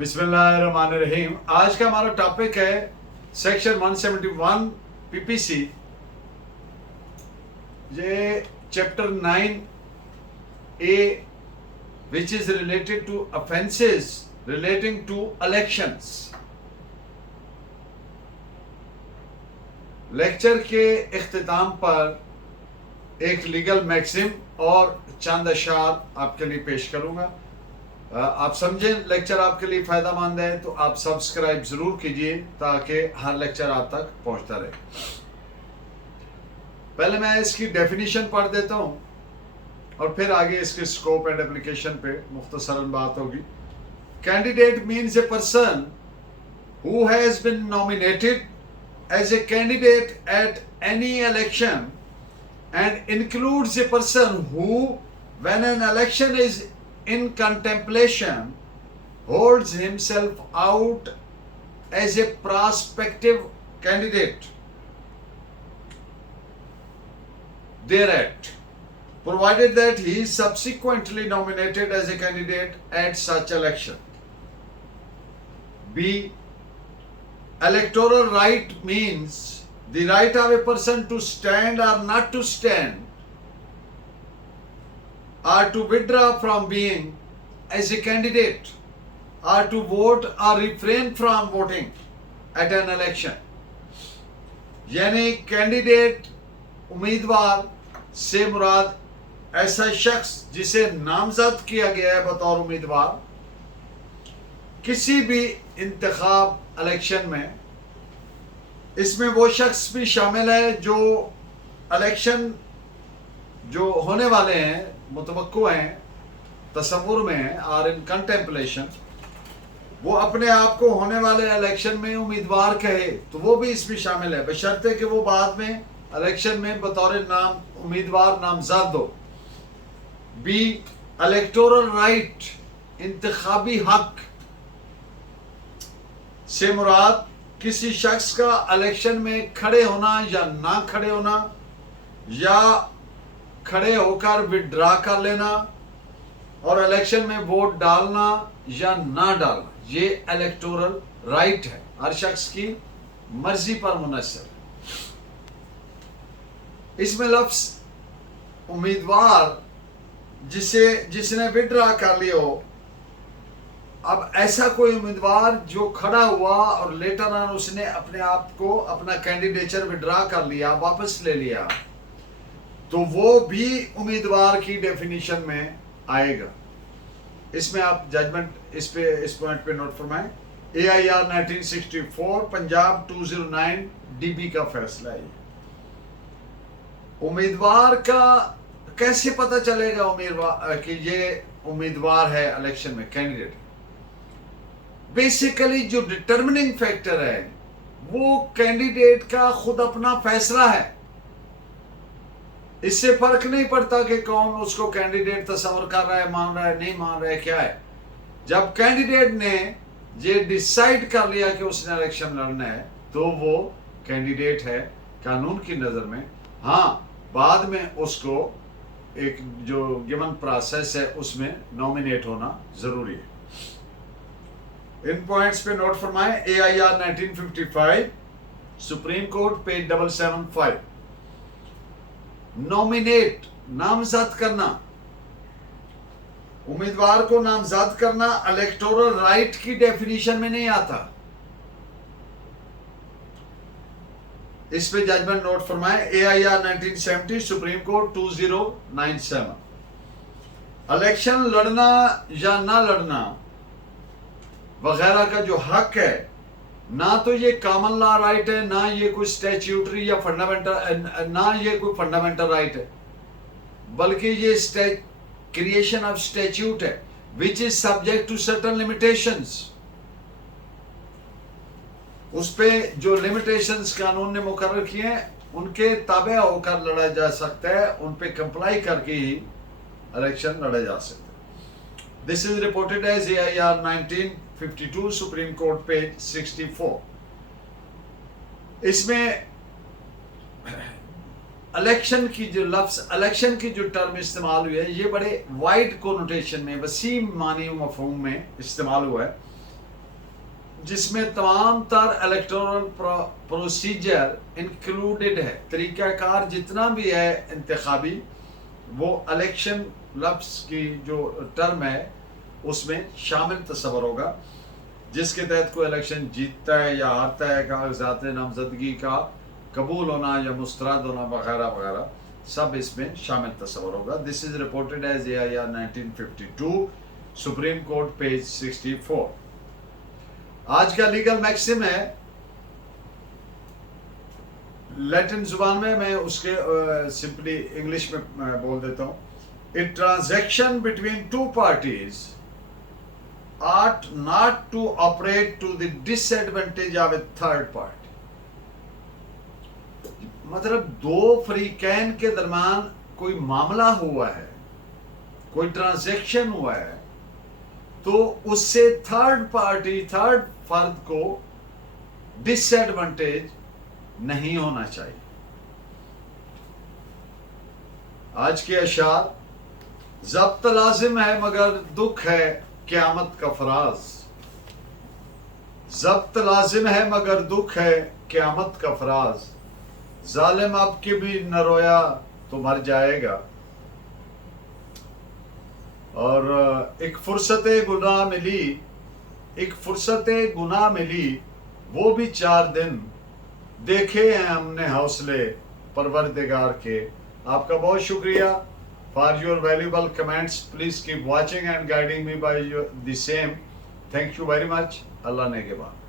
बिस्मिल्लाहिर्रहमानिर्रहीम। आज का हमारा टॉपिक है सेक्शन 171 पीपीसी, ये chapter 9A which is related to offences relating to elections। Lecture के इख्तिताम पर एक लीगल मैक्सिम और चंद अशार आपके लिए पेश करूंगा। आप समझें लेक्चर आपके लिए फ़ायदेमंद है तो आप सब्सक्राइब ज़रूर कीजिए ताकि हर लेक्चर आप तक पहुंचता रहे। पहले मैं इसकी डेफिनेशन पढ़ देता हूं और फिर आगे इसके स्कोप एंड एप्लीकेशन पे मुख्तसरन बात होगी। Candidate means a person who has been nominated as a candidate at any election and includes a person who, when an election is in contemplation, holds himself out as a prospective candidate thereat, provided that he is subsequently nominated as a candidate at such election. B. Electoral right means the right of a person to stand or not to stand, or to withdraw from being as a candidate, or to vote or refrain from voting at an election। यानी candidate उम्मीदवार से मुराद ऐसा शख्स जिसे नामजद किया गया है बतौर उम्मीदवार किसी भी इंतखाब इलेक्शन में। इसमें वो शख्स भी शामिल है जो इलेक्शन जो होने वाले हैं मुतवक्को हैं, तसव्वुर में हैं और इन कंटेम्पलेशन, वो अपने आप को होने वाले इलेक्शन में उम्मीदवार कहे तो वो भी इसमें शामिल है, बशर्ते कि वो बाद में इलेक्शन में बतौर नाम उम्मीदवार नामजद हो। बी. इलेक्टोरल राइट, इंतखाबी हक से मुराद किसी शख्स का इलेक्शन में खड़े होना या ना खड़े होना, या खड़े होकर विड्रा कर लेना और इलेक्शन में वोट डालना या ना डालना, ये इलेक्टोरल राइट है, हर शख्स की मर्जी पर मुनहसर। इसमें लफ्ज उम्मीदवार जिसने विड्रा कर लिया हो, अब ऐसा कोई उम्मीदवार जो खड़ा हुआ और लेटर ऑन उसने अपने आप को अपना कैंडिडेचर विड्रा कर लिया, वापस ले लिया, तो वो भी उम्मीदवार की डेफिनेशन में आएगा। इसमें आप जजमेंट इस पॉइंट पे नोट फरमाएं। AIR 1964 पंजाब 209 DB का फैसला है। उम्मीदवार का कैसे पता चलेगा उम्मीदवार कि ये उम्मीदवार है इलेक्शन में, कैंडिडेट? बेसिकली जो डिटर्मिनिंग फैक्टर है वो कैंडिडेट का खुद अपना फैसला है। इससे फर्क नहीं पड़ता कि कौन उसको कैंडिडेट तस्वर कर रहा है, मान रहा है, नहीं मान रहा है, क्या है। जब कैंडिडेट ने ये डिसाइड कर लिया कि उसने इलेक्शन लड़ना है तो वो कैंडिडेट है कानून की नजर में। हाँ, बाद में उसको एक जो गिवन प्रोसेस है उसमें नॉमिनेट होना जरूरी है। इन पॉइंट्स पे नोट फरमाएं। AIR 1955 supreme court page 775। Nominate, नामजद करना, उम्मीदवार को नामजद करना इलेक्टोरल राइट की डेफिनेशन में नहीं आता। इस पे जजमेंट नोट फरमाएं। AIR 1970 supreme court 2097। इलेक्शन लड़ना या ना लड़ना वगैरह का जो हक है, ना तो ये कॉमन लॉ राइट है, ना ये कोई स्टैट्यूटरी या फंडामेंटल, ना ये कोई फंडामेंटल राइट है, बल्कि ये क्रिएशन ऑफ स्टैट्यूट है which is subject to certain limitations. उस पे जो लिमिटेशंस कानून ने मुकर्रर किए हैं उनके ताबे होकर लड़ा जा सकता है, उन पे कंप्लाई करके ही इलेक्शन लड़ा जा सकता है। This is reported as AIR 1952 supreme court page 64। इसमें इलेक्शन की जो लफ्ज, इलेक्शन की जो टर्म इस्तेमाल हुई है, ये बड़े वाइड कोनोटेशन में, वसीम मानी व मफहूम में इस्तेमाल हुआ है। جس میں تمام تر الیکٹورل پروسیجر انکلوڈڈ ہے. طریقہ کار جتنا بھی ہے انتخابی وہ الیکشن لفظ کی جو ٹرم ہے اس میں شامل تصور ہوگا، جس کے تحت کوئی الیکشن جیتتا ہے یا ہارتا ہے، کاغذات نامزدگی کا قبول ہونا یا مسترد ہونا وغیرہ وغیرہ سب اس میں شامل تصور ہوگا. This is reported as AIR 1952 supreme court page 64. آج کا لیگل میکسم ہے لیٹن زبان میں اس کے سمپلی انگلش میں بول دیتا ہوں. A transaction between two parties ought not to operate to the disadvantage of a third party. مطلب دو فریقین کے درمیان کوئی معاملہ ہوا ہے، کوئی ٹرانزیکشن ہوا ہے، تو اس سے تھرڈ فرد کو ڈس ایڈوانٹیج نہیں ہونا چاہیے. آج کے اشعار: ضبط لازم ہے مگر دکھ ہے قیامت کا فراز. ضبط لازم ہے مگر دکھ ہے قیامت کا فراز. ظالم اب کے بھی نہ رویا تو مر جائے گا. اور ایک فرصت گناہ ملی وہ بھی 4 دن دیکھے ہیں ہم نے حوصلے پروردگار کے. آپ کا بہت شکریہ for your valuable comments. Please keep watching and guiding me by the same. Thank you very much. Allah ne ke baad.